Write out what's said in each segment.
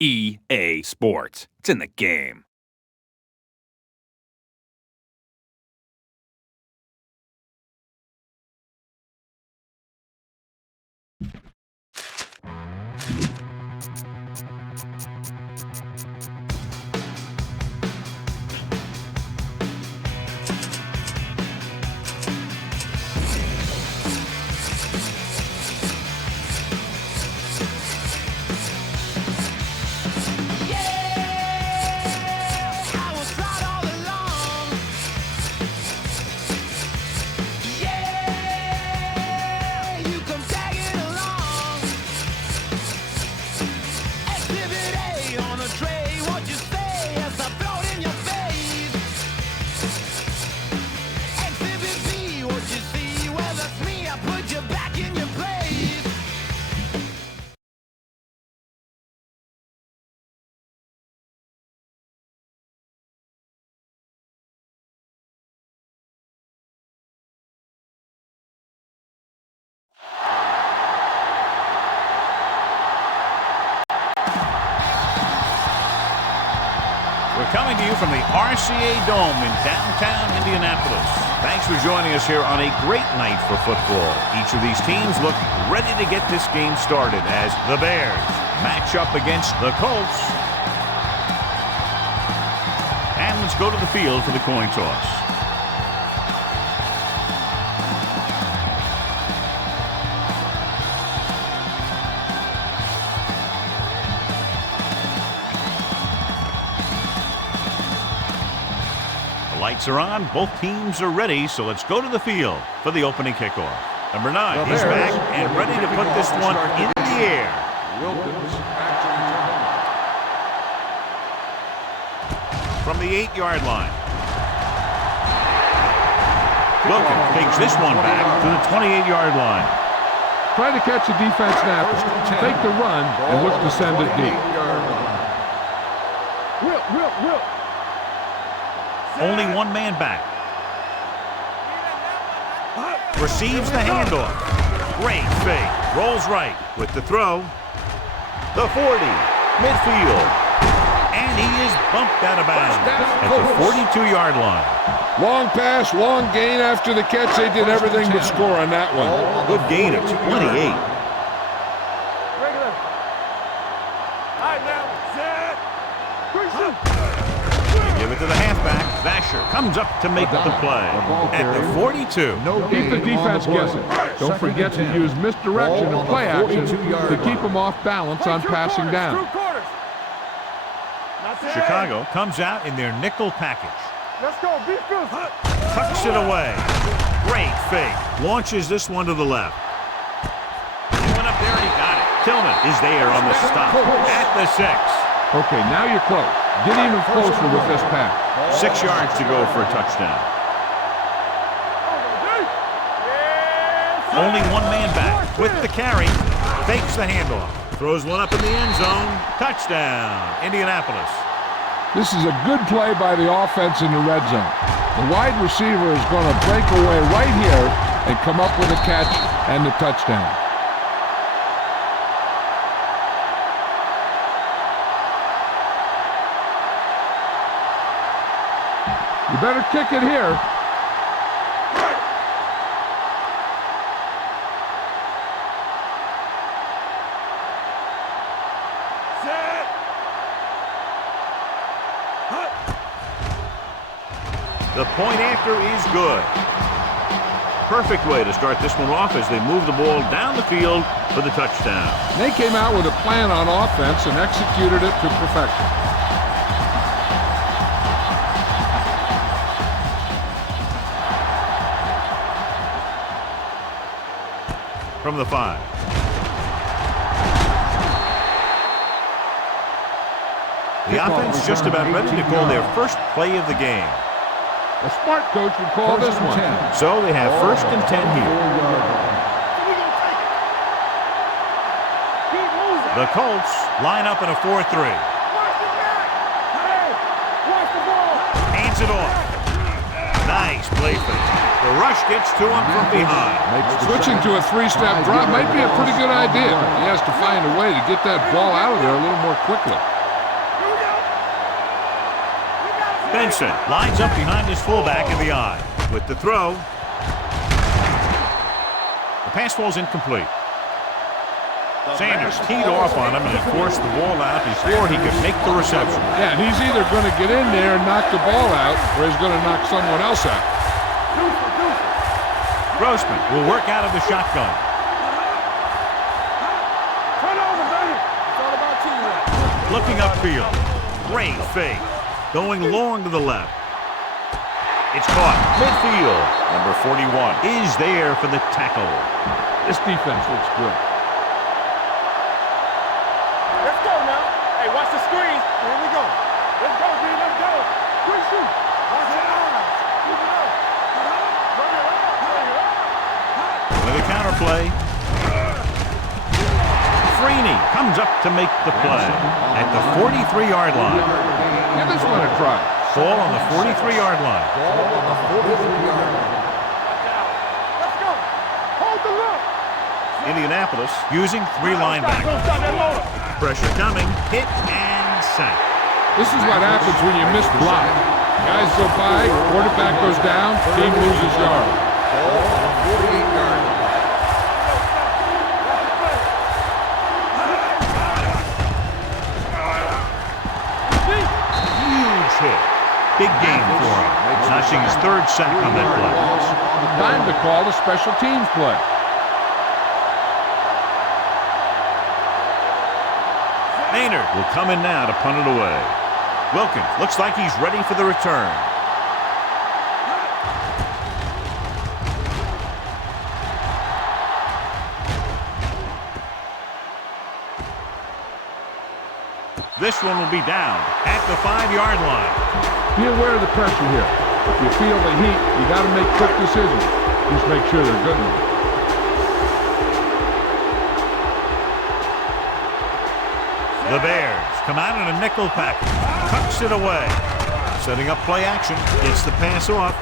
EA Sports. It's in the game. We're coming to you from the RCA Dome in downtown Indianapolis. Thanks for joining us here on a great night for football. Each of these teams look ready to get this game started as the Bears match up against the Colts. And let's go to the field for the coin toss. Lights are on, both teams are ready, so let's go to the field for the opening kickoff. Number 9 is back and ready to put this one in the air. From the 8-yard line. Wilkins takes this one back to the 28-yard line. Try to catch the defense snap, take the run, and look to send it deep. Will. Only one man back. Receives the handoff. Great fake. Rolls right with the throw. The 40. Midfield. And he is bumped out of bounds at the 42-yard line. Long pass, long gain after the catch. They did everything but score on that one. Good gain of 28. Give it to the halfback. Vasher comes up to make the play at the 42. Keep the defense guessing. Don't forget to use misdirection and play action to keep them off balance on passing down. Chicago comes out in their nickel package. Let's go, beat goose. Tucks it away. Great fake. Launches this one to the left. He went up there and he got it. Tillman is there on the stop at the 6. Okay, now you're close. Get even closer with this pass. 6 yards to go for a touchdown. Only one man back with the carry. Fakes the handoff. Throws one up in the end zone. Touchdown, Indianapolis. This is a good play by the offense in the red zone. The wide receiver is going to break away right here and come up with a catch and the touchdown. You better kick it here. The point after is good. Perfect way to start this one off as they move the ball down the field for the touchdown. They came out with a plan on offense and executed it to perfection. From the 5. The offense just about ready to call their first play of the game. A smart coach would call this one. So they have 1st and 10 here. The Colts line up in a 4-3. Hands it off. Nice play fake. The rush gets to him from behind. Switching to a three-step drop might be a pretty good idea. He has to find a way to get that ball out of there a little more quickly. Benson lines up behind his fullback in the eye. With the throw. The pass falls incomplete. Sanders teed off on him and forced the ball out before he could make the reception. Yeah, and he's either going to get in there and knock the ball out, or he's going to knock someone else out. Grossman will work out of the shotgun. Looking upfield. Great fake. Going long to the left. It's caught. Midfield. Number 41 is there for the tackle. This defense looks good. Let's go now. Hey, watch the screen. Here we go. Let's go, D. Let's go. Quick shoot. Watch your eyes. Keep it up. Bring it up. Bring it up. With a counterplay. Freeney comes up to make the play at the 43-yard line. Give this one a try. Ball on the 43-yard line. Let's go. Hold the look. Indianapolis using three linebackers. Pressure coming. Hit and sack. This is what happens when you miss block. Guys go by, quarterback goes down, team loses yard. Huge hit. Big gain for him. Notching his third sack on that play. Time to call the special teams play. Maynard will come in now to punt it away. Wilkins looks like he's ready for the return. This one will be down at the 5-yard line. Be aware of the pressure here. If you feel the heat, you got to make quick decisions. Just make sure they're good ones. The Bears come out in a nickel package. Tucks it away. Setting up play action. Gets the pass off.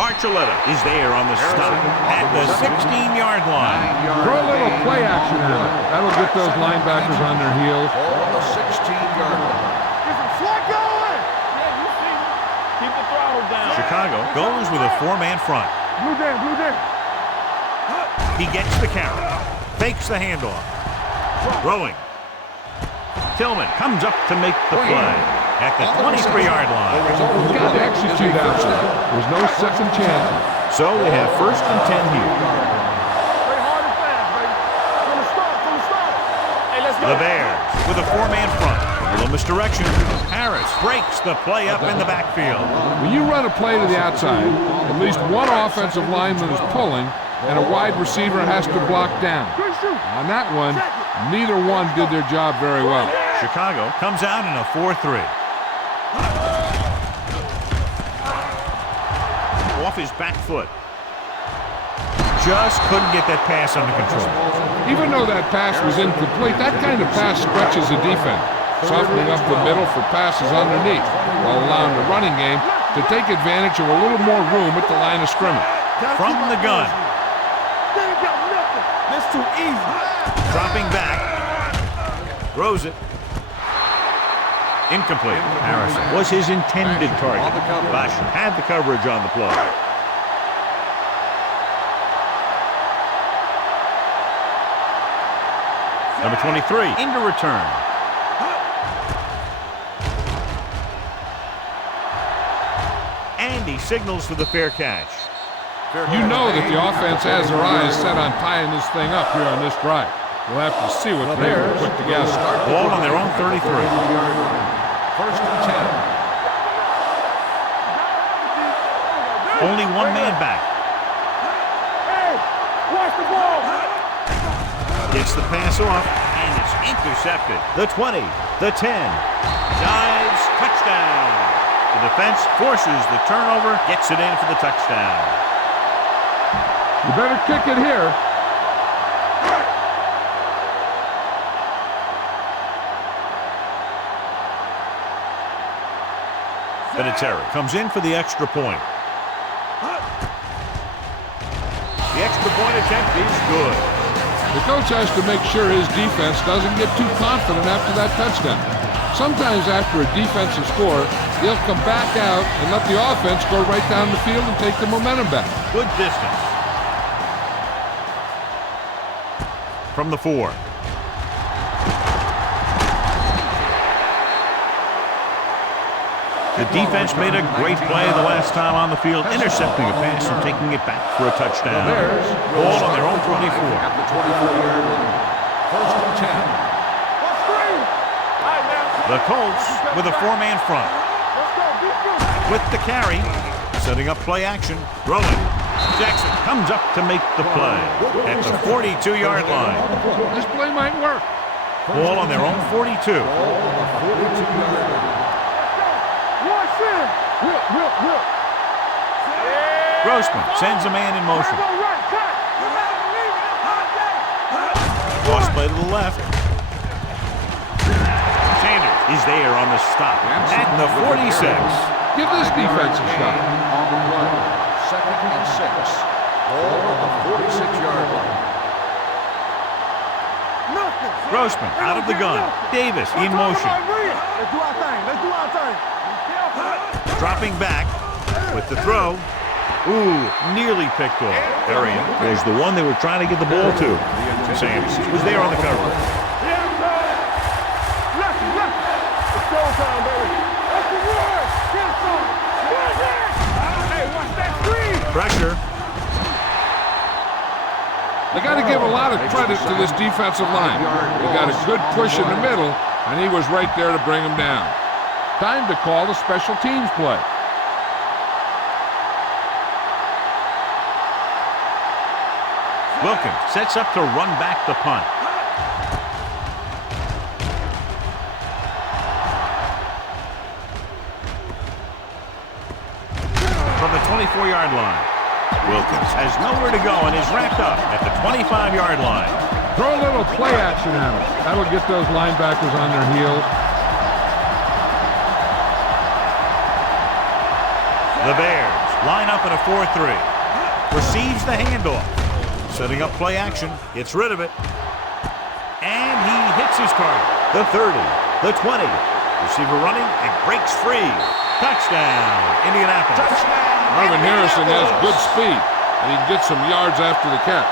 Archuleta is there on the stop at the 16-yard line. Throw a little play action in it. That'll get those linebackers on their heels. The 16-yard line. Get some slack going. Yeah, you see me. Keep the throttle down. Chicago goes with a 4-man front. Blue down, blue down. He gets the carry. Fakes the handoff. Throwing. Tillman comes up to make the play at the 23-yard line. You've got to execute out there. There's no second chance. So they have first and 10 here. Play hard and fast, baby. From the start, from the start. Hey, let's go. The Bears with a 4-man front. A little misdirection. Harris breaks the play up in the backfield. When you run a play to the outside, at least one offensive lineman is pulling, and a wide receiver has to block down. On that one, neither one did their job very well. Chicago comes out in a 4-3. Off his back foot. Just couldn't get that pass under control. Even though that pass was incomplete, that kind of pass stretches the defense, softening up the middle for passes underneath, while allowing the running game to take advantage of a little more room at the line of scrimmage. From the gun. They ain't got nothing. That's too easy. Dropping back. Throws it. Incomplete. Harris was his intended target. Bosch had the coverage on the play. Number 23 into return. And he signals for the fair catch. You know that the offense has their eyes set on tying this thing up here on this drive. We'll have to see what they're able to put together. Ball on their own 33. First and 10. Only one man back. Hey, watch the ball. Gets the pass off, and it's intercepted. The 20, the 10. Dives, touchdown. The defense forces the turnover, gets it in for the touchdown. You better kick it here. Vinatieri comes in for the extra point. The extra point attempt is good. The coach has to make sure his defense doesn't get too confident after that touchdown. Sometimes after a defensive score, they'll come back out and let the offense go right down the field and take the momentum back. Good distance. From the 4. The defense made a great play the last time on the field, intercepting a pass and taking it back for a touchdown. Ball on their own 24. At the 24-yard line. First and 10. The Colts with a 4-man front. With the carry, setting up play action, rolling. Jackson comes up to make the play at the 42-yard line. This play might work. Ball on their own 42. Grossman sends a man in motion. Cross play to the left. Sanders is there on the stop at the 46. Give this defense a shot. On the play. Second and 6. Ball on the 46-yard line. Grossman out of the gun. Davis in motion. Let's do our thing. Let's do our thing. Dropping back with the throw. Ooh, nearly picked off. Arian was the one they were trying to get the ball to. Sanders was there on the cover. It's go time, baby. That's the word. Get some. Hey, watch that screen. Pressure. They got to give a lot of credit to this defensive line. They got a good push in the middle, and he was right there to bring him down. Time to call the special teams play. Wilkins sets up to run back the punt. From the 24-yard line. Wilkins has nowhere to go and is wrapped up at the 25-yard line. Throw a little play action at him. That'll get those linebackers on their heels. The Bears line up in a 4-3. Receives the handoff. Setting up play action. Gets rid of it. And he hits his target. The 30. The 20. Receiver running and breaks free. Touchdown, Indianapolis. Touchdown. Marvin Harrison has good speed, and he can get some yards after the catch.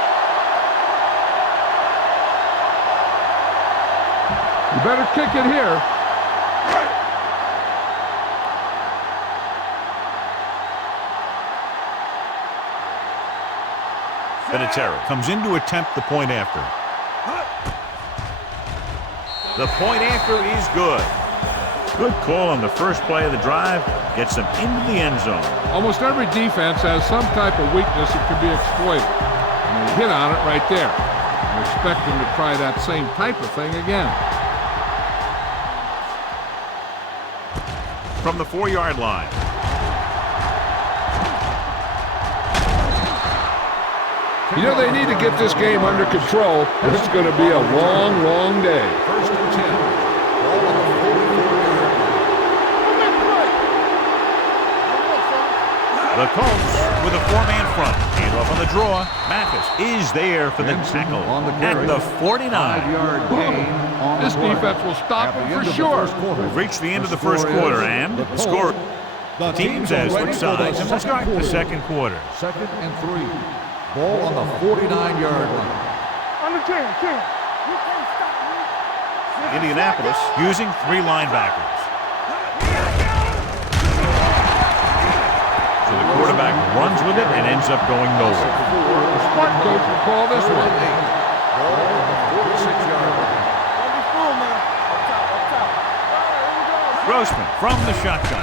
You better kick it here. Vinatieri comes in to attempt the point after. The point after is good. Good call on the first play of the drive. Gets them into the end zone. Almost every defense has some type of weakness that can be exploited. And they hit on it right there. I expect them to try that same type of thing again. From the 4-yard line. You know, they need to get this game under control, and it's going to be a long, long day. First and 10. Ball on the 44-yard line. The Colts with a 4-man front. Handoff on the draw. Mathis is there for the tackle on the at carry. the 49. 5-yard gain on This the play. defense will stop At him the for end of the sure. first quarter, We've reached the end of the score first is quarter, and the score. The Teams are as ready switch for the sides, and we'll start the second quarter. Second and 3. Ball on the 49-yard line. On the 10. You can't stop me. Indianapolis using 3 linebackers. So the quarterback runs with it and ends up going nowhere. The smart coach will call this one. Ball on the 46-yard line. Don't be fooled now. Up top. All right, here we go. Grossman from the shotgun.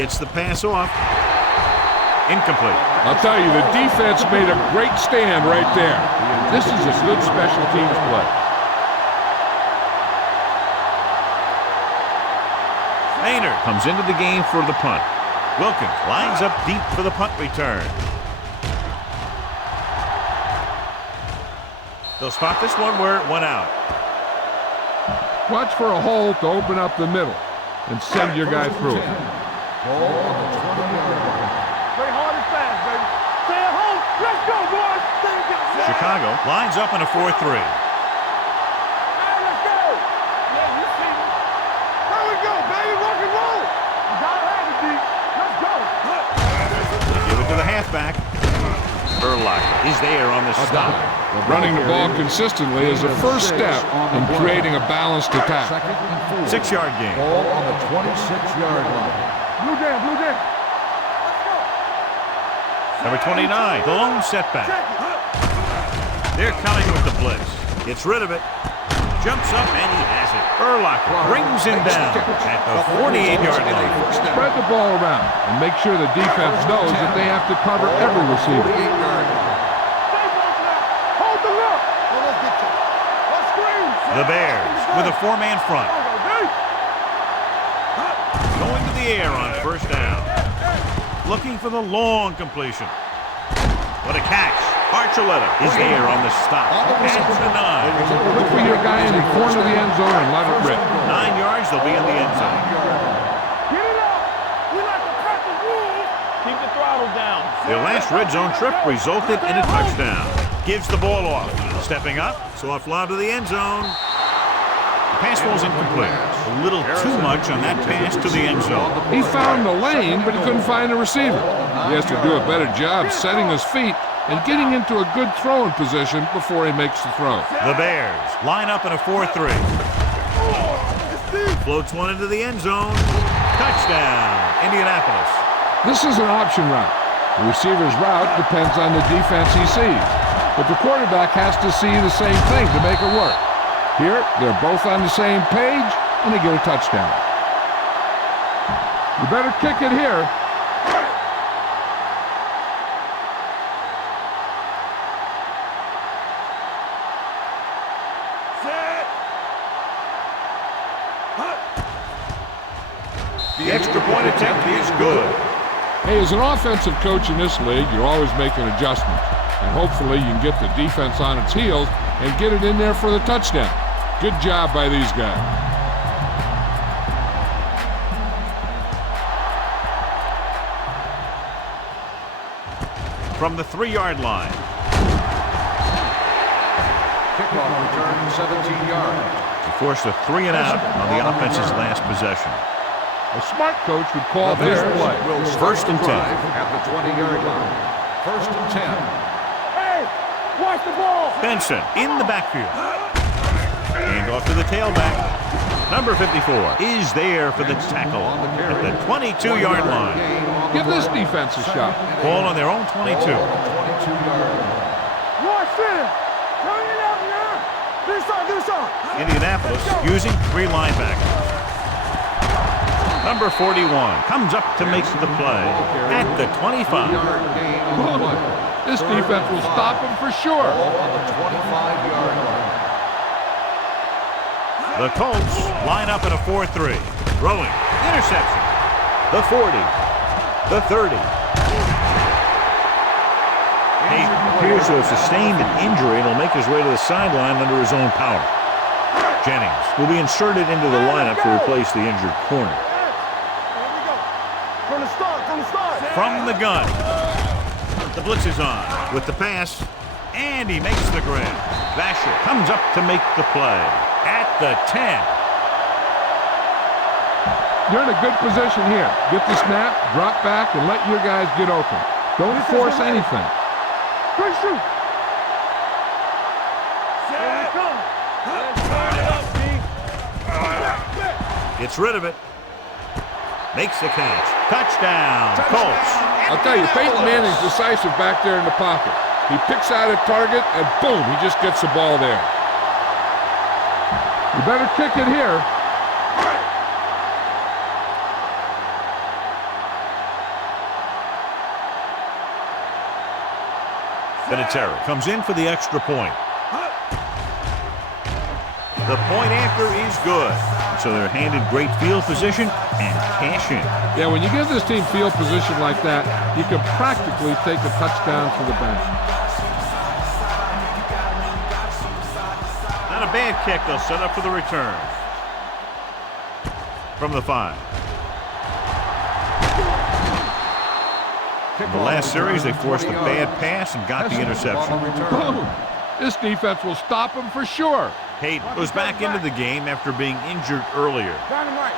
Gets the pass off. Incomplete. I'll tell you, the defense made a great stand right there. This is a good special teams play. Maynard comes into the game for the punt. Wilkins lines up deep for the punt return. They'll spot this one where it went out. Watch for a hole to open up the middle and send your guy through it. Ball on the 20-yard line. Play hard and fast, baby. Stay at home. Let's go, boys. Chicago lines up in a 4-3. Hey, let's go. Yeah, you see me. There we go, baby. Rock and roll. You gotta have it, D. Let's go. They give it to the halfback. Urlacher is there on the stop. Running the ball consistently is the first step in creating a balanced attack. 6-yard gain. Ball on the 26-yard line. Blue jam, blue jam. Number 29, the lone setback. They're coming with the blitz. Gets rid of it. Jumps up, and he has it. Urlacher brings him down at the 48-yard line. Spread the ball around and make sure the defense knows that they have to cover every receiver. Hold the look. Let's get you. Let's screen. The Bears with a 4-man front. Going to the air on first down. Looking for the long completion. What a catch. Archuleta is there on the stop. At the 9. Look for your guy in the corner of the end zone and let it rip. 9 yards, they'll be in the end zone. Get it up. We like to cut the rules. Keep the throttle down. Their last red zone trip resulted in a touchdown. Gives the ball off. Stepping up, soft lob to the end zone. The pass falls incomplete. A little too much on that pass to the end zone. He found the lane, but he couldn't find a receiver. He has to do a better job setting his feet and getting into a good throwing position before he makes the throw. The Bears line up in a 4-3. Floats one into the end zone. Touchdown, Indianapolis. This is an option route. The receiver's route depends on the defense he sees, but the quarterback has to see the same thing to make it work. Here, they're both on the same page, and they get a touchdown. You better kick it here. The extra point attempt is good. Hey, as an offensive coach in this league, you're always making adjustments. And hopefully you can get the defense on its heels and get it in there for the touchdown. Good job by these guys. From the 3-yard line. Kickoff return 17 yards. He forced a 3 and out on the offense's last possession. A smart coach would call this play. First and 10. At the 20-yard line. First and 10. Hey, watch the ball. Benson in the backfield. And off to the tailback. Number 54 is there for the tackle at the 22-yard line. Give this defense a shot. Ball on their own 22. Watch it. Turn it up now. Do something. Indianapolis using 3 linebackers. Number 41 comes up to make the play at the 25. This defense will stop him for sure. On the 25-yard line. The Colts line up in a 4-3. Throwing. Interception. The 40. The 30. He appears to have sustained an injury and will make his way to the sideline under his own power. Jennings will be inserted into the lineup to replace the injured corner. From the start. From the gun. The blitz is on with the pass, and he makes the grab. Vasher comes up to make the play at the 10. You're in a good position here. Get the snap, drop back, and let your guys get open. Don't force anything. Good shoot. Set. Let's turn it up, D. Gets rid of it. Makes the catch. Touchdown, Colts. I'll tell you, Peyton Manning's decisive back there in the pocket. He picks out a target, and boom, he just gets the ball there. You better kick it here. Vinatieri comes in for the extra point. The point after is good. So they're handed great field position and cash in. Yeah, when you give this team field position like that, you can practically take a touchdown to the bank. Not a bad kick. They'll set up for the return. From the 5. In the last series, they forced a bad pass and got the interception. Boom. This defense will stop him for sure. Hayden goes back into the game after being injured earlier. Dynamite.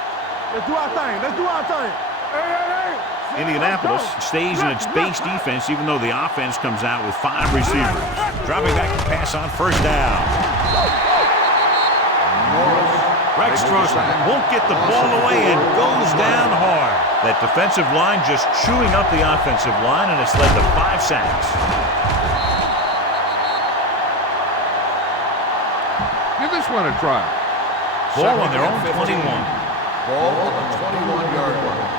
Let's do our thing. Let's do our thing. Hey. Indianapolis stays in its base defense even though the offense comes out with 5 receivers. Dropping back to pass on first down. Rex Grossman won't get the ball away and goes down hard. That defensive line just chewing up the offensive line, and it's led to 5 sacks. Give this one a try. Ball on their own 21. Ball on the 21-yard line.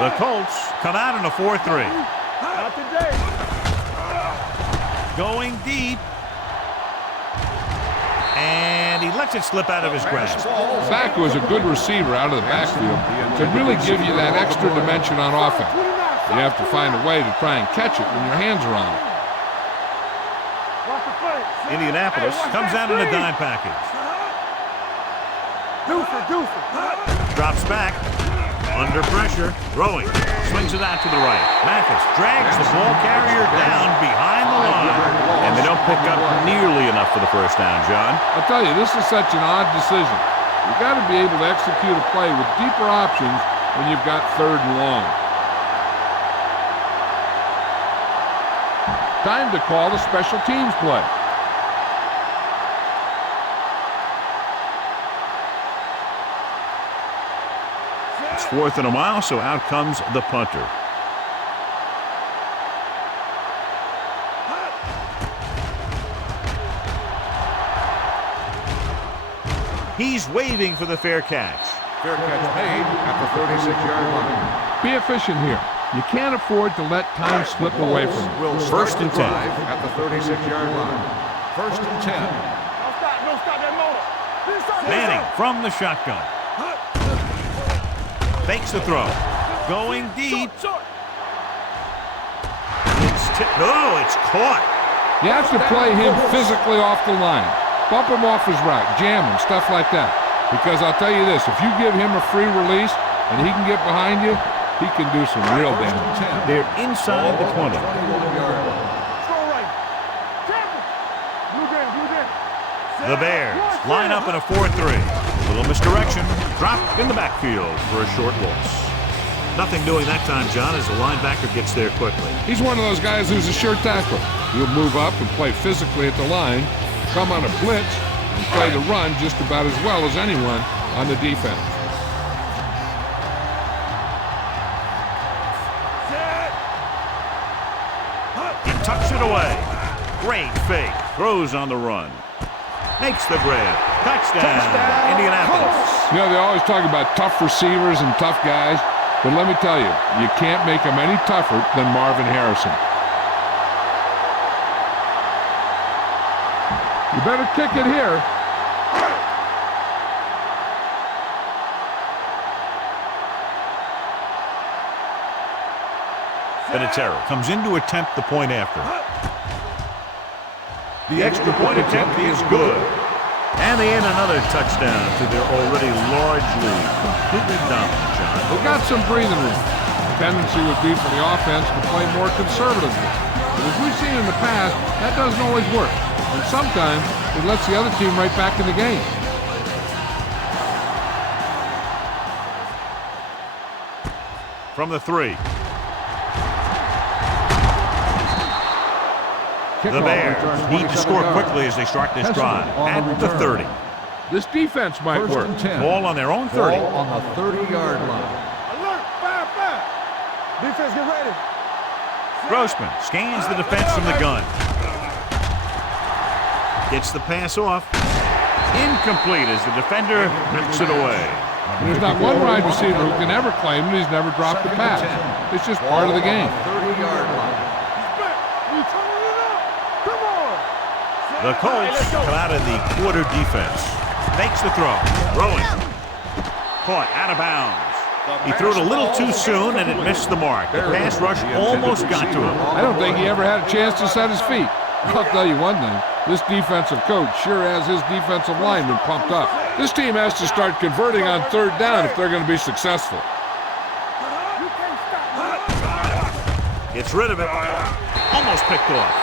The Colts come out in a 4-3. Not today. Going deep. And he lets it slip out of his grasp. Back was a good receiver out of the backfield to really give you that extra dimension on offense. You have to find a way to try and catch it when your hands are on it. Indianapolis comes out in a dime package. Drops back. Under pressure. Throwing. Swings it out to the right. Mathis drags the ball carrier down behind the line. And they don't pick up nearly enough for the first down, John. I'll tell you, this is such an odd decision. You've got to be able to execute a play with deeper options when you've got 3rd and long. Time to call the special teams play. It's 4th and a mile, so out comes the punter. He's waving for the fair catch. Fair catch made at the 36-yard line. Be efficient here. You can't afford to let time slip away from you. Will First and 10 at the 36-yard line. 1st and 10. Don't stop that motor. Manning from the shotgun. Fakes the throw. Going deep. It's it's caught. You have to play him physically off the line. Bump him off his route, jam him, stuff like that. Because I'll tell you this, if you give him a free release and he can get behind you, he can do some real damage. They're inside the 20. The Bears line up in a 4-3. Little misdirection. Dropped in the backfield for a short loss. Nothing doing that time, John, as the linebacker gets there quickly. He's one of those guys who's a sure tackler. He'll move up and play physically at the line, come on a blitz, and play the run just about as well as anyone on the defense. He tucks it away. Great fake. Throws on the run. Makes the grab. Touchdown, Indianapolis. You know, they always talk about tough receivers and tough guys, but let me tell you, you can't make them any tougher than Marvin Harrison. You better kick it here. Vinatieri comes in to attempt the point after. The extra point attempt is good. And they add another touchdown to their already largely completely dominant, John. They've got some breathing room. The tendency would be for the offense to play more conservatively. But as we've seen in the past, that doesn't always work. And sometimes it lets the other team right back in the game. From the 3. The Bears need to score quickly as they start this drive at the 30. This defense might work. Ball on their own 30. Ball on the 30-yard line. Alert, fire. Defense, get ready. Grossman scans the defense from the gun. Gets the pass off. Incomplete as the defender knocks it away. There's not one wide receiver who can ever claim that he's never dropped a pass. It's just part of the game. 30-yard line. The Colts come out in the quarter defense. Makes the throw. Throwing. Caught out of bounds. He threw it a little too soon and it missed the mark. The pass rush almost got to him. I don't think he ever had a chance to set his feet. I'll tell you one thing. This defensive coach sure has his defensive linemen pumped up. This team has to start converting on 3rd down if they're going to be successful. Gets rid of it. Almost picked off.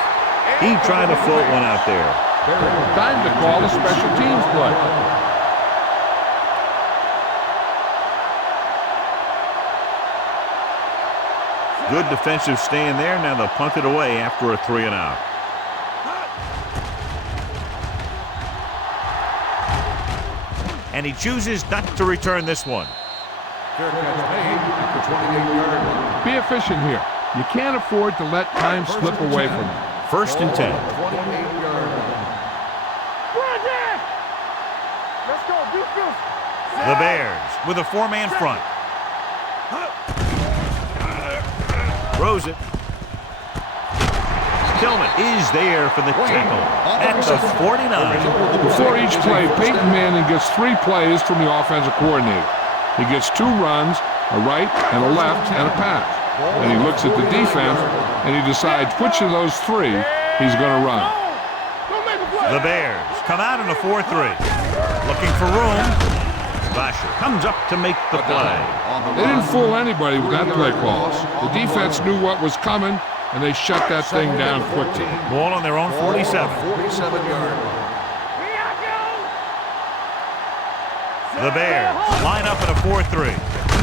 He tried to float one out there. Time to call a special teams play. Good defensive stand there. Now they'll punt it away after a 3-and-out. And he chooses not to return this one. Fair catch made at the 28-yard line. Be efficient here. You can't afford to let time slip away from you. 1st and 10. 28-yard line. Let's go, defense. The Bears with a 4-man front. Throws it. Tillman is there for the tackle at the 49. Before each play, Peyton Manning gets 3 plays from the offensive coordinator. He gets 2 runs, a right and a left, and a pass. And he looks at the defense, and he decides which of those 3 he's going to run. The Bears come out in a 4-3. Looking for room. Basher comes up to make the play. They didn't fool anybody with that play call. The defense knew what was coming, and they shut that thing down quickly. Ball on their own 47. 47-yard line. The Bears line up in a 4-3.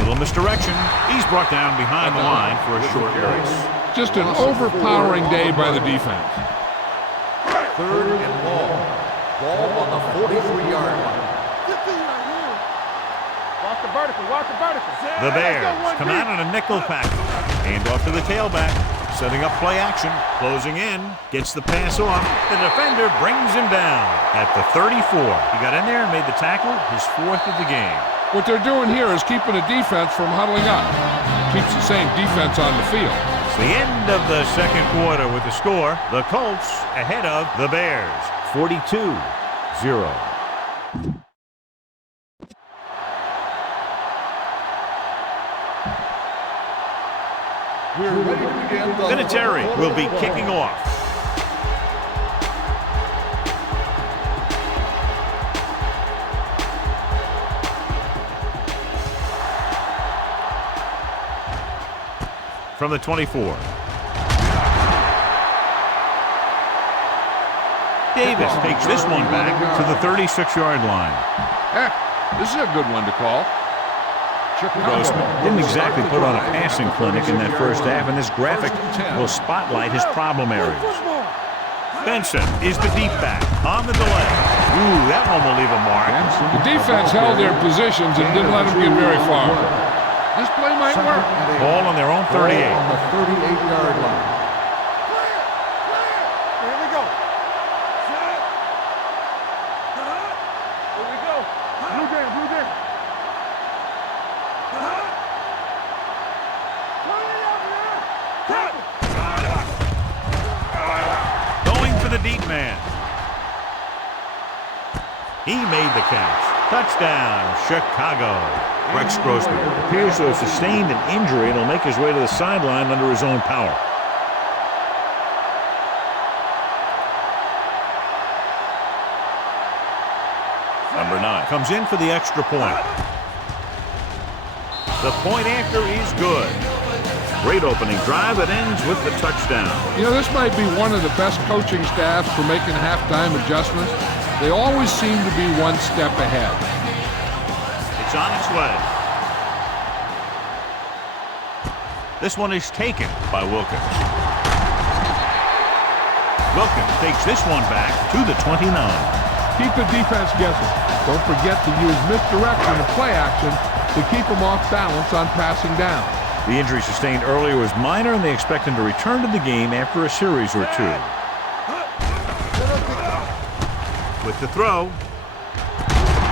Little misdirection. He's brought down behind the line for a short race. Just an overpowering day by the defense. 3rd and long. Ball on the 43-yard line. Walk the vertical, walk the vertical. The Bears come out in a nickel package. Hand off to the tailback. Setting up play action. Closing in. Gets the pass off. The defender brings him down at the 34. He got in there and made the tackle. His 4th of the game. What they're doing here is keeping the defense from huddling up. Keeps the same defense on the field. It's the end of the 2nd quarter with the score. The Colts ahead of the Bears. 42-0. We're ready to begin the Vinatieri will be kicking off. From the 24. Davis takes this one back to the 36-yard line. This is a good one to call. Grossman didn't exactly put on a passing clinic in that first half, and this graphic will spotlight his problem areas. Benson is the deep back on the delay. Ooh, that one will leave a mark. The defense held their positions and didn't let them get very far. This play might work. Ball on their own 38. On the 38-yard line. Here we go. Here we go. Blue game, blue game. Going for the deep man. He made the catch. Touchdown, Chicago. Rex Grossman appears to have sustained an injury and will make his way to the sideline under his own power. Number 9 comes in for the extra point. The point after is good. Great opening drive that ends with the touchdown. You know, this might be one of the best coaching staffs for making halftime adjustments. They always seem to be one step ahead. It's on its way. This one is taken by Wilkins. Wilkins takes this one back to the 29. Keep the defense guessing. Don't forget to use misdirection and play action to keep them off balance on passing down. The injury sustained earlier was minor, and they expect him to return to the game after a series or 2. With the throw.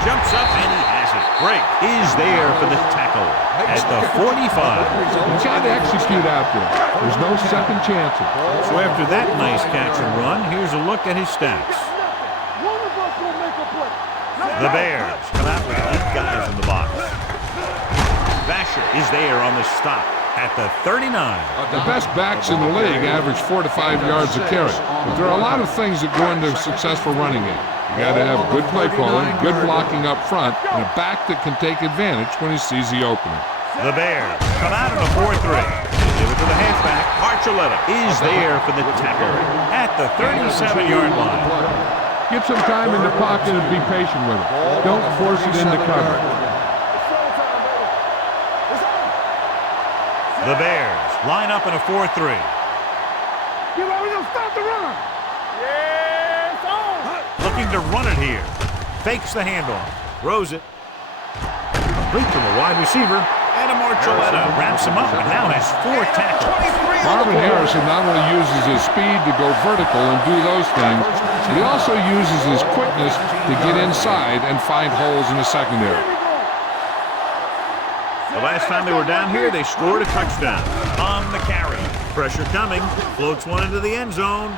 Jumps up, and he has it. Drake is there for the tackle at the 45. He's got to execute out there. There's no second chances. So after that nice catch and run, here's a look at his stats. One of us will make a play. The Bears come out with 8 guys in the box. Basher is there on the stop at the 39. The best backs in the league average 4 to 5 yards a carry. But there are a lot of things that go into a successful running game. You got to have good play calling, good blocking up front, and a back that can take advantage when he sees the opening. The Bears come out in a 4-3. Give it to the halfback. Archuleta is there for the tackle at the 37-yard line. Get some time in the pocket and be patient with it. Don't force it into cover. The Bears line up in a 4-3. We're gonna stop the run. Yes, on. Looking to run it here. Fakes the handoff. Throws it. Complete to the wide receiver. Adam Archuleta wraps him up and now has 4 tackles. Marvin Harrison not only uses his speed to go vertical and do those things, but he also uses his quickness to get inside and find holes in the secondary. The last time they were down here, they scored a touchdown on the carry. Pressure coming. Floats one into the end zone.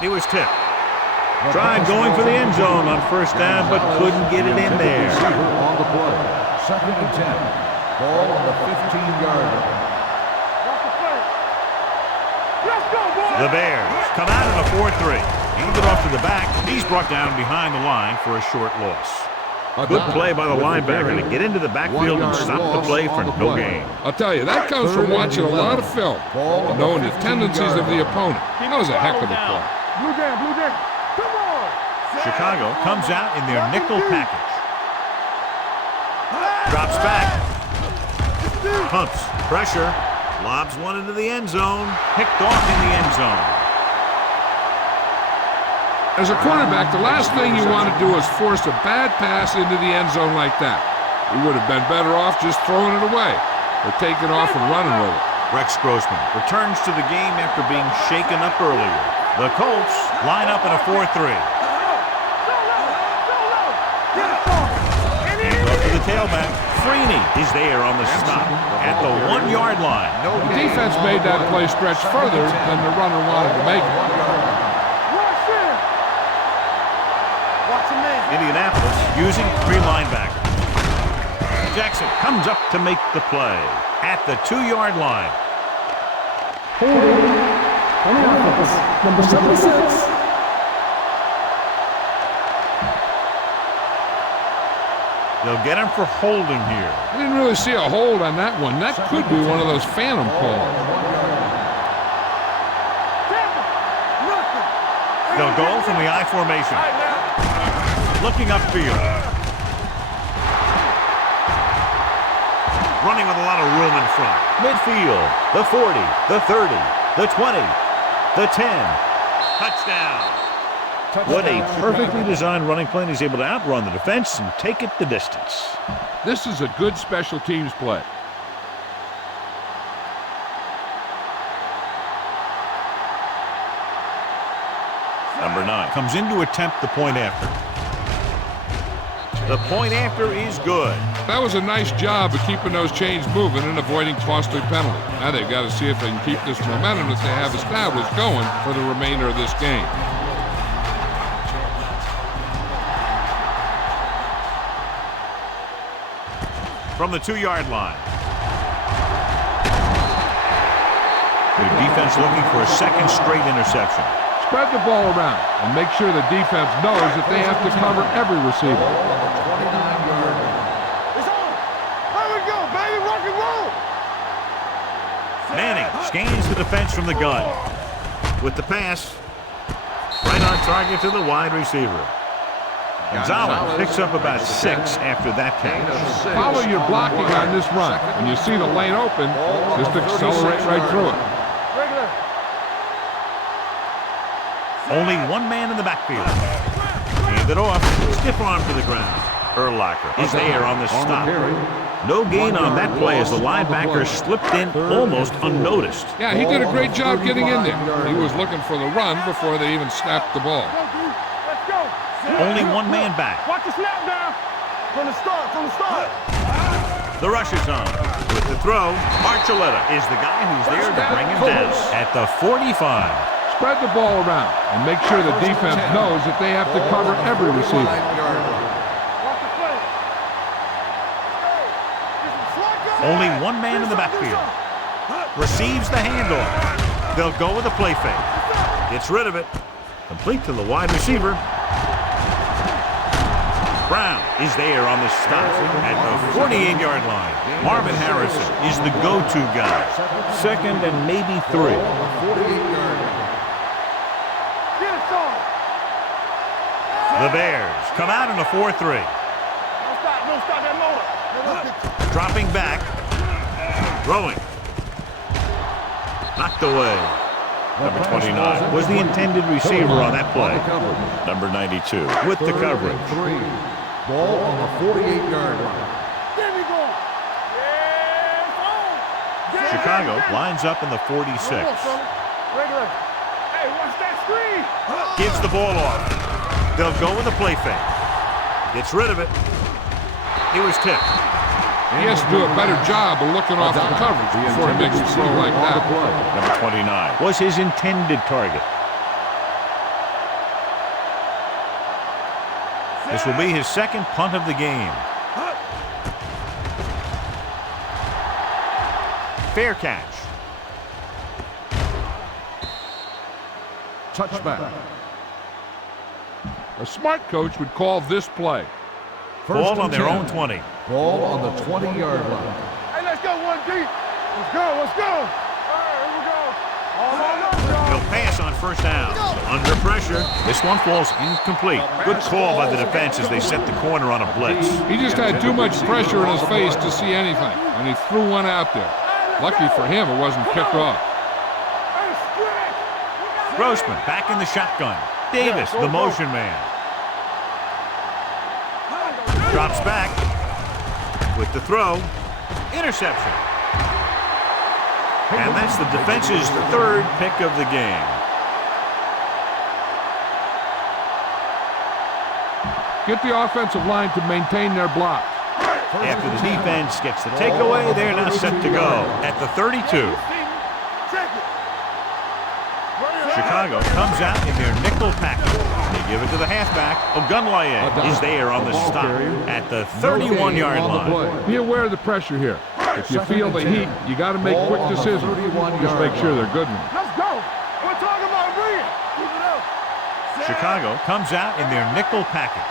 He was tipped. Tried going for the end zone on first down, but couldn't get it in there. On the play. 2nd and 10. Ball on the 15-yard line. Let's go, boys. The Bears come out in a 4-3. Handed off to the back. He's brought down behind the line for a short loss. Good play by the linebacker to get into the backfield and stop the play for no gain. I'll tell you, that comes from watching a lot of film, knowing the tendencies of the opponent. That was a heck of a play. Blue jam, blue jam. Come on. Chicago comes out in their nickel package. Drops back. Pumps. Pressure. Lobs one into the end zone. Picked off in the end zone. As a quarterback, the last thing you want to do is force a bad pass into the end zone like that. You would have been better off just throwing it away or taking off and running with it. Rex Grossman returns to the game after being shaken up earlier. The Colts line up in a 4-3. Hands off to the tailback. Freeney is there on the stop at the 1-yard line. The defense made that play stretch further than the runner wanted to make it. Indianapolis using 3 linebackers. Jackson comes up to make the play at the 2-yard line. On offense, number 76. They'll get him for holding here. I didn't really see a hold on that one. That could be one of those phantom calls. They'll go from the I formation. Looking upfield. Running with a lot of room in front. Midfield. The 40, the 30, the 20, the 10. Touchdown. What a perfectly designed running play. He's able to outrun the defense and take it the distance. This is a good special teams play. Number 9 comes in to attempt the point after. The point after is good. That was a nice job of keeping those chains moving and avoiding costly penalties. Now they've got to see if they can keep this momentum that they have established going for the remainder of this game. From the 2-yard line. Good defense looking for a second straight interception. Spread the ball around and make sure the defense knows that they have to cover every receiver. It's on. There we go, baby. Rock and roll. Manning scans the defense from the gun. With the pass, right on target to the wide receiver. Gonzalez picks up about 6 after that catch. Follow your blocking on this run. When you see the lane open, just accelerate right through it. Regular. Only one man in the backfield. Hand it off. Stiff arm to the ground. Urlacher is there on the stop. No gain on that play as the linebacker slipped in almost unnoticed. Yeah, he did a great job getting in there. He was looking for the run before they even snapped the ball. Let's go. Only one man back. Watch the snap down. From the start, from the start. The rush is on. With the throw, Archuleta is the guy who's there to bring him down at the 45. Spread the ball around and make sure the defense knows that they have to cover every receiver. Watch the play. Only one man in the backfield. Receives the handoff. They'll go with a play fake. Gets rid of it. Complete to the wide receiver. Brown is there on the stop at the 48-yard line. Marvin Harrison is the go-to guy. Second and maybe 3. 48-yard line. The Bears come out in a 4-3. No stop that motor. Dropping back. Throwing. Knocked away. Number 29 was the intended receiver on that play. Number 92 with the coverage. 3. Ball on the 48-yard line. There we go. Yeah, Chicago lines up in the 46. Regular. Hey, watch that screen. Gives the ball off. They'll go with a play fake. Gets rid of it. He was tipped. He has to do a better job of looking off the coverage before he makes a throw like that. Number 29 was his intended target. This will be his second punt of the game. Fair catch. Touchback. A smart coach would call this play. Ball on their own 20. Ball on the 20-yard line. Hey, let's go 1 deep. Let's go. All right, here we go. All on us, y'all. He'll pass on first down. Under pressure. This one falls incomplete. Good call by the defense as they set the corner on a blitz. He just had too much pressure in his face to see anything, and he threw one out there. Lucky for him, it wasn't picked off. Hey, stretch. Grossman back in the shotgun. Davis, the motion man. Drops back with the throw. Interception. And that's the defense's third pick of the game. Get the offensive line to maintain their blocks. After the defense gets the takeaway, they're now set to go at the 32. Check it. Chicago comes out in their nickel package. They give it to the halfback. Ogunlaye is there on the stop at the 31-yard line. Be aware of the pressure here. If you feel the heat, you got to make quick decisions. Just make sure they're good ones. Let's go. We're talking about bringing. Keep it up. Chicago comes out in their nickel package.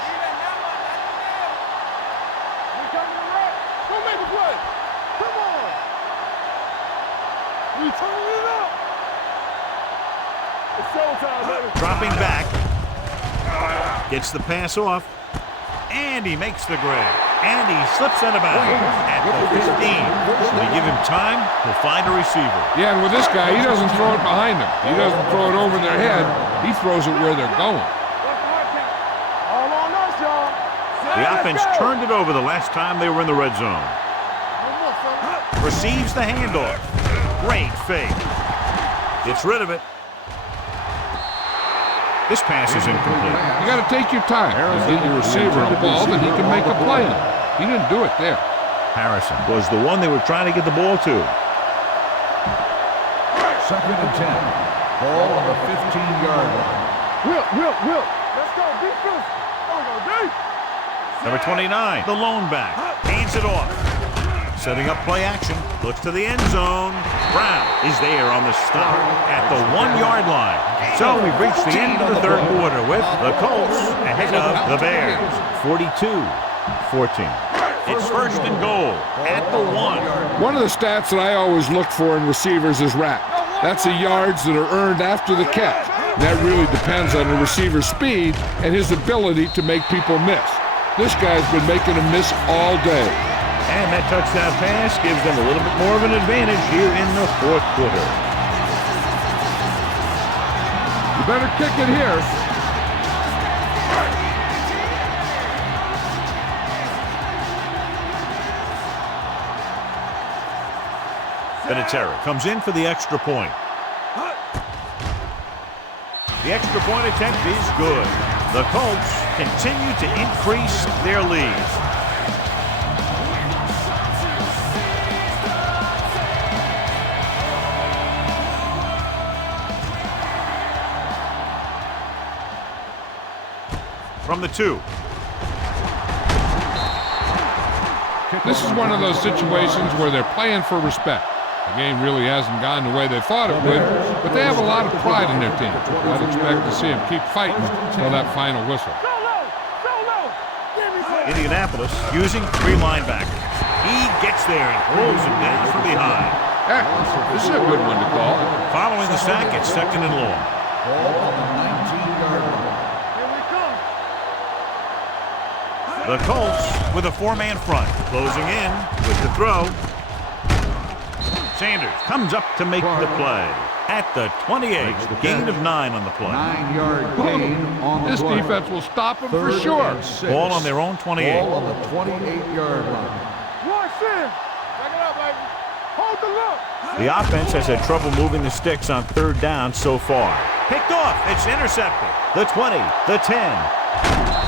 We coming to rap. Go make a play. Come on. We turning it up. It's showtime, baby. Dropping back. Gets the pass off. And he makes the grab. And he slips out of bounds at the 15. They give him time. He'll find a receiver. Yeah, and with this guy, he doesn't throw it behind them. He doesn't throw it over their head. He throws it where they're going. All on us, y'all. The offense turned it over the last time they were in the red zone. Receives the handoff. Great fake. Gets rid of it. This pass is incomplete. You got to take your time and get your receiver a ball that he can make a play on. He didn't do it there. Harrison was the one they were trying to get the ball to. Second and 10. Ball on the 15-yard line. Will. Let's go. Defense. There we go, deep. Number 29, the lone back. Hands it off. Setting up play action. Looks to the end zone. Brown is there on the stop at the 1-yard line. So we've reached the end of the third quarter with the Colts ahead of the Bears. 42-14. It's first and goal at the 1. One of the stats that I always look for in receivers is RAP. That's the yards that are earned after the catch. That really depends on the receiver's speed and his ability to make people miss. This guy's been making them miss all day. And that touchdown pass gives them a little bit more of an advantage here in the fourth quarter. You better kick it here. Vinatieri comes in for the extra point. The extra point attempt is good. The Colts continue to increase their lead. From the 2. This is one of those situations where they're playing for respect. The game really hasn't gone the way they thought it would, but they have a lot of pride in their team. I'd expect to see them keep fighting until that final whistle. Solo. Give me some. Indianapolis using 3 linebackers. He gets there and pulls him down from behind. Heck, this is a good one to call. Following the sack, it's 2nd and long. Ball on the 19-yard line. Here we come. The Colts with a 4-man front. Closing in with the throw. Sanders comes up to make the play. At the 28, gain of 9 on the play. 9-yard gain on the This play. defense will stop him for 3rd sure. and 6. Ball on their own 28. Ball on the 28-yard line. Watch in. Back it up, baby. Hold the look. The offense has had trouble moving the sticks on 3rd down so far. Picked off. It's intercepted. The 20, the 10.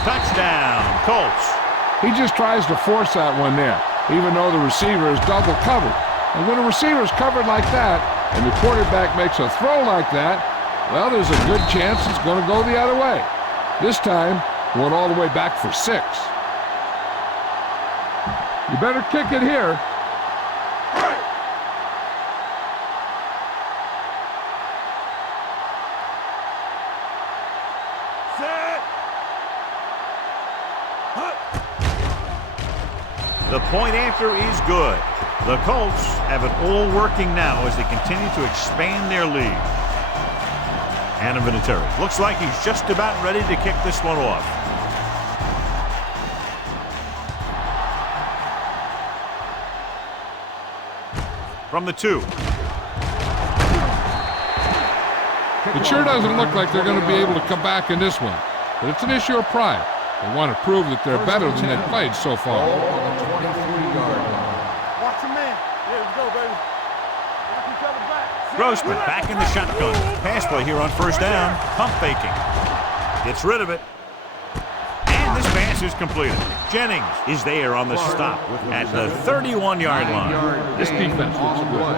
Touchdown, Colts. He just tries to force that one there, even though the receiver is double covered. And when a receiver is covered like that, and the quarterback makes a throw like that, well, there's a good chance it's going to go the other way. This time, went all the way back for 6. You better kick it here. Set. The point after is good. The Colts have it all working now as they continue to expand their lead. Anna Vinatieri looks like he's just about ready to kick this one off. From the 2. It sure doesn't look like they're going to be able to come back in this one, but it's an issue of pride. They want to prove that they're better than they've played so far. Ball on the 23-yard line. Watch the man. Here we go, baby. Watch each other back. Grossman back in the shotgun. Pass play here on 1st down. Pump faking. Gets rid of it. And this pass is completed. Jennings is there on the stop at the 31-yard line. This defense looks good.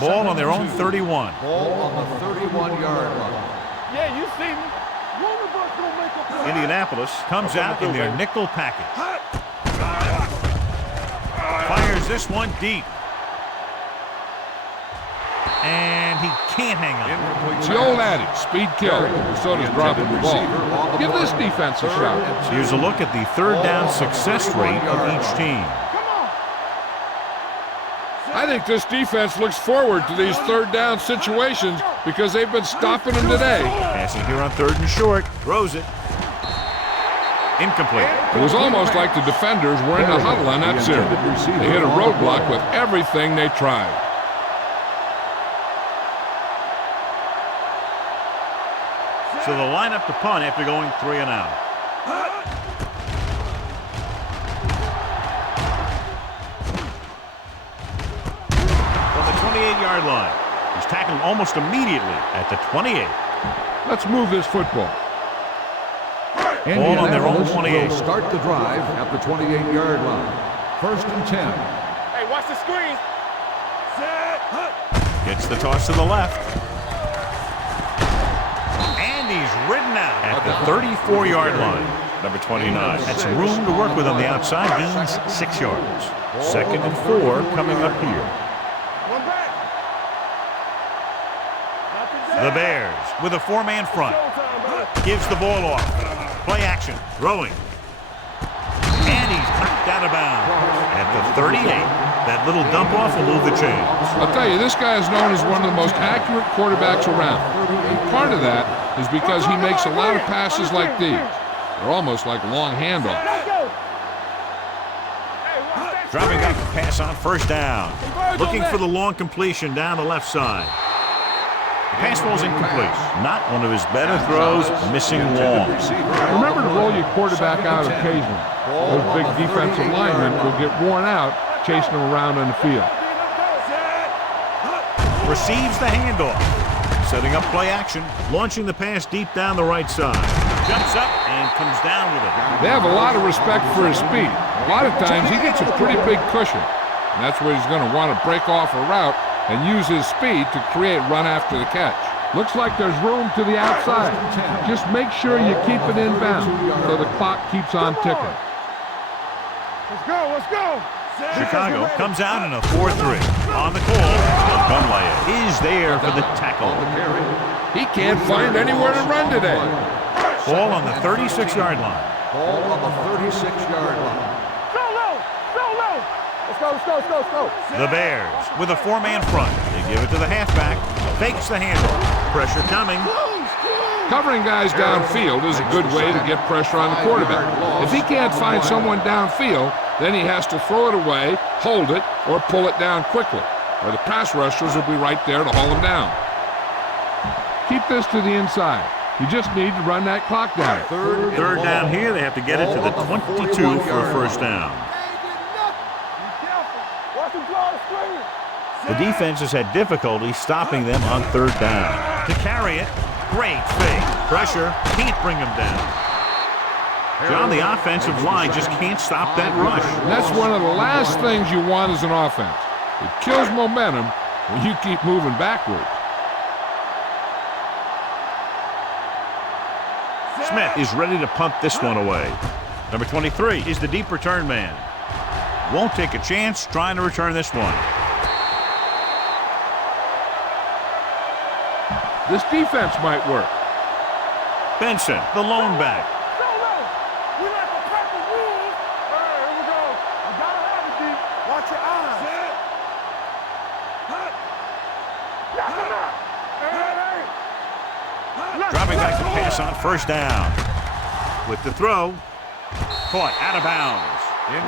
Ball on their own 31. Ball on the 31-yard line. Yeah, you see me. One of us gonna make a play. Indianapolis comes out in their nickel package. Fires this one deep. And he can't hang on. It's the old adage, speed kills. So does dropping the ball. Give this defense a shot. Here's a look at the 3rd down success rate of each team. Come on. I think this defense looks forward to these 3rd down situations because they've been stopping them today. Passing here on 3rd and short. Throws it. Incomplete. It was almost like the defenders were in a huddle on that series. They hit a roadblock with everything they tried. So they'll line up to punt after going 3 and out. From the 28-yard line. He's tackled almost immediately at the 28. Let's move this football. Ball on their own 28. Will start the drive at the 28-yard line. 1st and 10. Hey, watch the screen. Set. Gets the toss to the left. And he's ridden out at the 34-yard line. Number 29. Had some room to work with on the outside. Gains 6 yards. 2nd and 4 coming up here. One back. The Bears with a 4-man front. Gives the ball off. Play action. Throwing. And he's knocked out of bounds at the 38. That little dump off will move the chains. I'll tell you, this guy is known as one of the most accurate quarterbacks around. And part of that is because he makes a lot of passes like these. They're almost like long handoffs. Let's go. Hey, watch that Dropping screen. back to pass on 1st down. Looking for the long completion down the left side. The pass ball's incomplete. Not one of his better throws, missing long. Remember to roll your quarterback out occasionally. Those big defensive linemen will get worn out chasing him around on the field. Receives the handoff. Setting up play action. Launching the pass deep down the right side. Jumps up and comes down with it. They have a lot of respect for his speed. A lot of times he gets a pretty big cushion. And that's where he's going to want to break off a route and use his speed to create run after the catch. Looks like there's room to the outside. Just make sure you keep it inbound so the clock keeps on ticking. Let's go. Let's go. Chicago comes out in a 4-3. On the call, Gunlaya is there for the tackle. He can't find anywhere to run today. Ball on the 36-yard line. Ball on the 36-yard line. Go low. Go low. Let's go, let's go, let's go, let's go. The Bears with a four-man front. They give it to the halfback. Fakes the handle. Pressure coming. Covering guys downfield is a good way to get pressure on the quarterback. If he can't find someone downfield, then he has to throw it away, hold it, or pull it down quickly, or the pass rushers will be right there to haul him down. Keep this to the inside. You just need to run that clock down. Third down here. They have to get it to the 22 for a first down. The defense has had difficulty stopping them on third down. To carry it, great fake. Pressure, can't bring them down. John, the offensive line just can't stop that rush. And that's one of the last things you want as an offense. It kills momentum when you keep moving backwards. Smith is ready to punt this one away. Number 23 is the deep return man. Won't take a chance trying to return this one. This defense might work. Benson, the lone back. Go low. We like the purple rules. All right, here we go. You gotta have it, D. Watch your eyes. Knock him out. Hey. Dropping back to pass on first down. With the throw, caught out of bounds.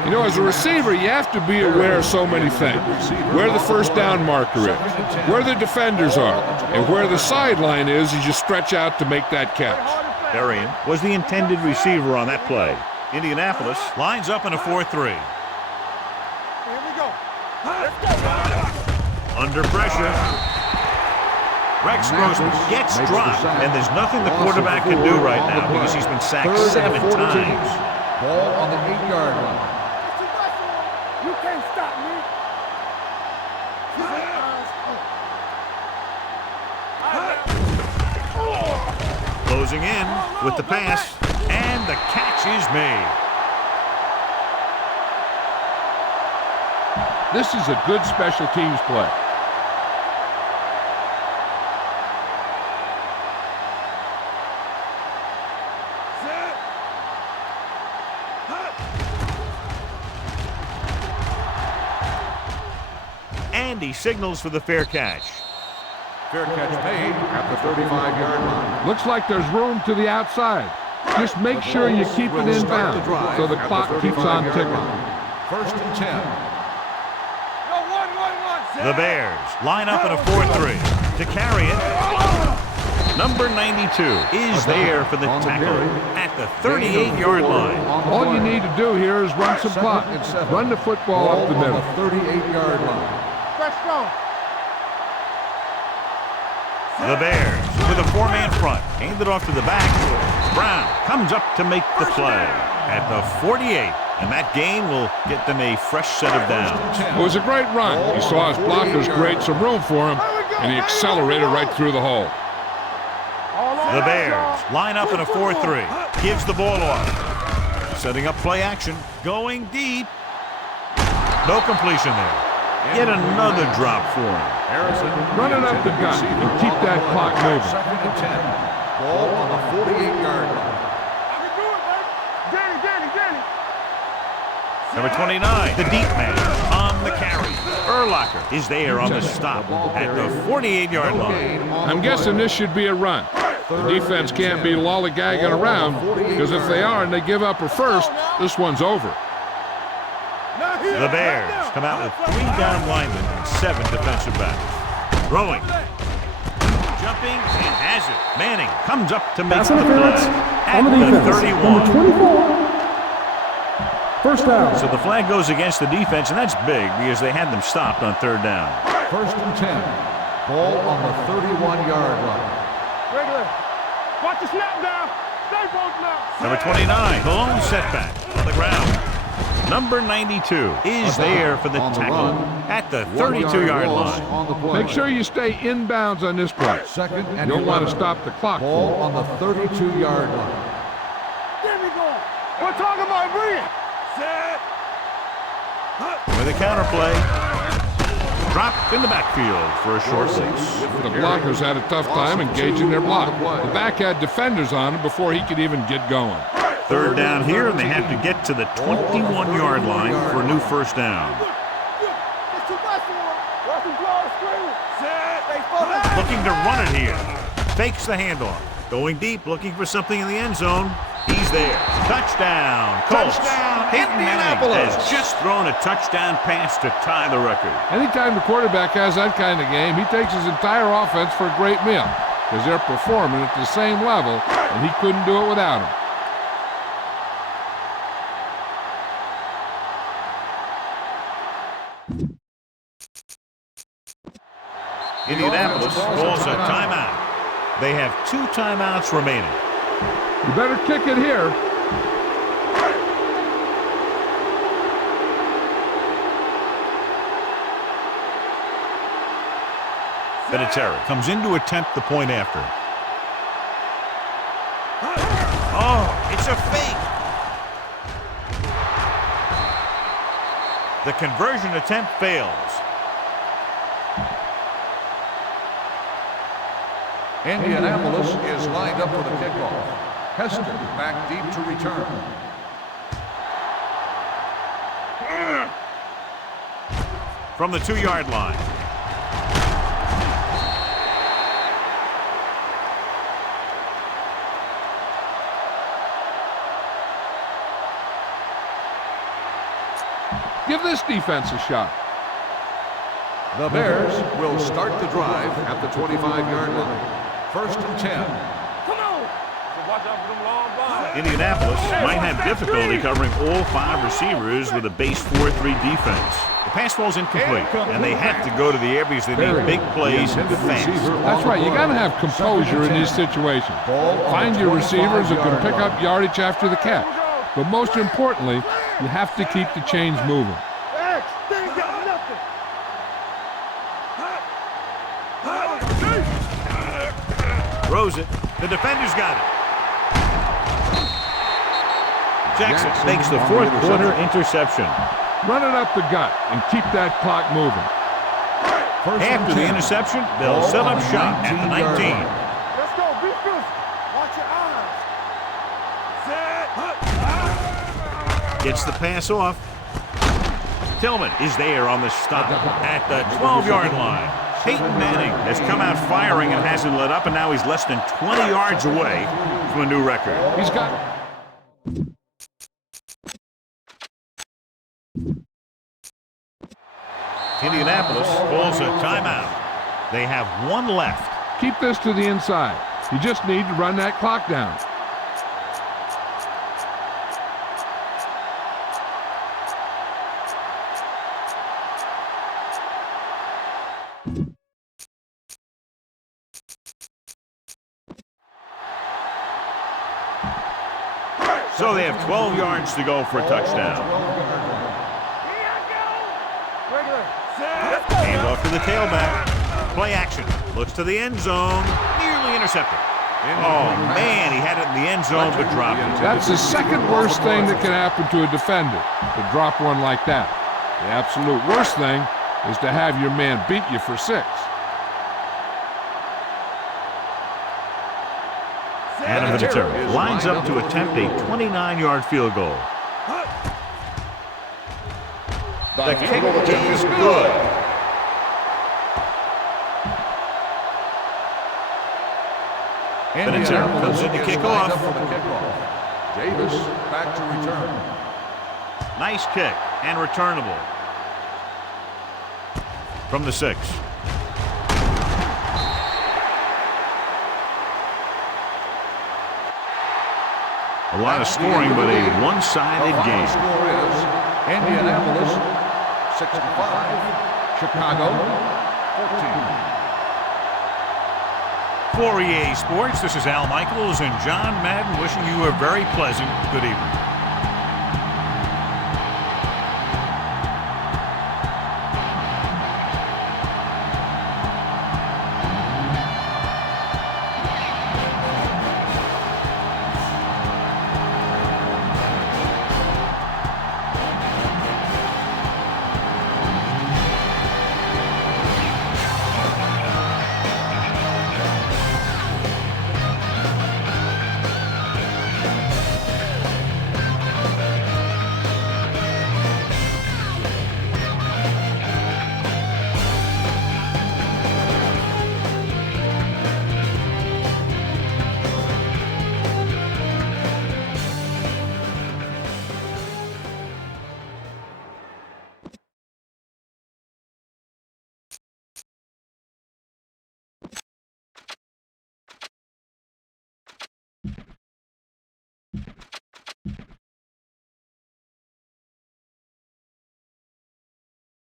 You know, as a receiver, you have to be aware of so many things. Where the first down marker is, where the defenders are, and where the sideline is as you stretch out to make that catch. Darian was the intended receiver on that play. Indianapolis lines up in a 4-3. Here we go. Let's go. Under pressure. Rex Grossman gets dropped, and there's nothing the quarterback can do right now because he's been sacked 7 times. Ball on the 8-yard line. You can't stop me. Closing in with the pass, and the catch is made. This is a good special teams play. And he signals for the fair catch. Fair catch made at the 35-yard line. Looks like there's room to the outside. Just make sure you keep it inbound so the clock keeps on ticking. First and 10. No, one. The Bears line up in a 4-3. To carry it, number 92 is there for the tackle at the 38-yard line. All you need to do here is run some clock. Run the football up the middle. On the 38-yard line. Fresh strong. The Bears with a four-man front. Handed off to the back. Brown comes up to make the play at the 48. And that gain will get them a fresh set of downs. It was a great run. He saw his blockers create some room for him, and he accelerated right through the hole. The Bears line up in a 4-3. Gives the ball off. Setting up play action. Going deep. No completion there. Yet another drop for him. Harrison Run it up the gut and keep that clock moving. Second and 10. Ball on the 48-yard line. I can do it, baby. Danny. Number 29, the deep man on the carry. Urlacher is there on the stop at the 48-yard line. I'm guessing this should be a run. The defense can't be lollygagging around, because if they are and they give up a first, this one's over. The Bears come out with 3 down linemen and 7 defensive backs. Throwing. Jumping and has it. Manning comes up to make Pass the interference play on the at the defense. Number 31. 24. First down. So the flag goes against the defense, and that's big because they had them stopped on third down. First and 10. Ball on the 31-yard line. Regular. Watch the snap down. Stay both now. Number 29, the lone setback on the ground. Number 92 is there for the tackle at the 32-yard line. Make sure you stay inbounds on this play. Second and You don't want to 11. stop the clock. Ball on the 32-yard line. There we go. We're talking about brilliant. With a counterplay. Drop in the backfield for a short six. The blockers had a tough time engaging their block. The back had defenders on him before he could even get going. Third down here, and they have to get to the 21-yard line for a new first down. It's too much for him. Watch him draw a screen. Stay focused. Looking to run it here. Fakes the handoff. Going deep, looking for something in the end zone. He's there. Touchdown. Colts. Touchdown, Peyton Manning Indianapolis. has just thrown a touchdown pass to tie the record. Anytime the quarterback has that kind of game, he takes his entire offense for a great meal because they're performing at the same level, and he couldn't do it without him. Indianapolis calls a timeout. They have 2 timeouts remaining. You better kick it here. Vinatieri comes in to attempt the point after. Oh, it's a fake. The conversion attempt fails. Indianapolis is lined up for the kickoff. Hester back deep to return. From the 2-yard line. Give this defense a shot. The Bears will start the drive at the 25-yard line. First and 10. Come on. So watch out for them long blind. Indianapolis might have difficulty covering all 5 receivers with a base 4-3 defense. The pass ball's incomplete, and they have to go to the air because they need big plays fast. That's right. You got to have composure in these situations. Find your receivers who can pick up yardage after the catch. But most importantly, you have to keep the chains moving. X, they ain't got nothing. Throws it. The defender's got it. Jackson makes the 4th quarter interception. Run it up the gut and keep that clock moving. After the interception, they'll set up shop at the 19. Let's go. Be physical. Watch your eyes. Set. Gets the pass off. Tillman is there on the stop at the 12-yard line. Peyton Manning has come out firing and hasn't let up, and now he's less than 20 yards away from a new record. He's got... Indianapolis calls a timeout. They have 1 left. Keep this to the inside. You just need to run that clock down. So they have 12 yards to go for a touchdown. Hand off to the tailback. Play action. Looks to the end zone. Nearly intercepted. Oh, man, he had it in the end zone but dropped it. That's the second worst thing that can happen to a defender, to drop one like that. The absolute worst thing is to have your man beat you for 6. Adam Vinatieri lines up to attempt a 29-yard field goal. The kick is good. Vinatieri comes in to kick off. Davis back to return. Nice kick and returnable. From the 6. A lot of scoring, but a one-sided game. The score is Indianapolis 65, Chicago 14. For EA Sports, this is Al Michaels and John Madden wishing you a very pleasant good evening.